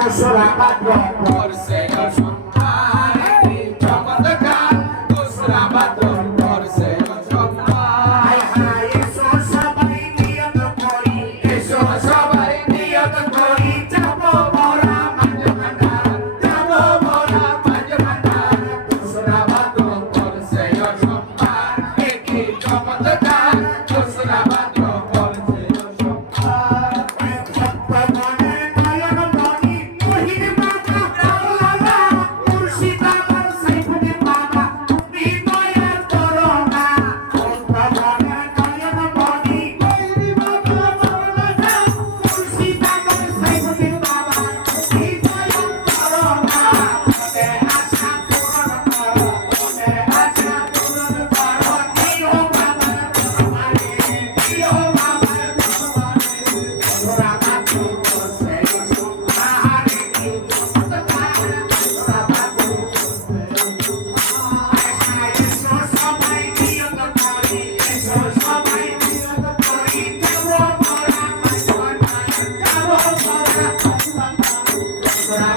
দোসরা ভাদ্র পড়ছে সোমবার চমৎকার দোসরা ভাদ্র পড়ছে সোমবার এসো সবাই নিয়ত করি এসো সবাই নিয়ত করি যাব মোরা মাঝ ভান্ডার যাব মোরা মাঝ ভান্ডার দোসরা ভাদ্র পড়ছে সোমবার কি চমৎকার দোসরা ভাদ্র পড়ছে সোমবার সত্যমনে নয়ন মনি মহির বাবা আল্লাহ মুর্শিদ আমার সাইফুদ্দিন বাবা তুমি দয়া করো না সত্যমনে নয়ন মনি মহির বাবা আল্লাহ মুর্শিদ আমার সাইফুদ্দিন বাবা তুমি দয়া করো না মনে আশা পূরণ করো মনে আশা পূরণ করো দিও বাবা তোমারে দিও বাবা তোমারে দোসরা ভাদ্র পড়ছে সোমবার কি চমৎকার দোসরা ভাদ্র এসো সবাই নিয়ত করি এসো সবাই নিয়ত করি যাব মোরা মাঝ ভান্ডার যাব মোরা মাঝ ভান্ডার দোসরা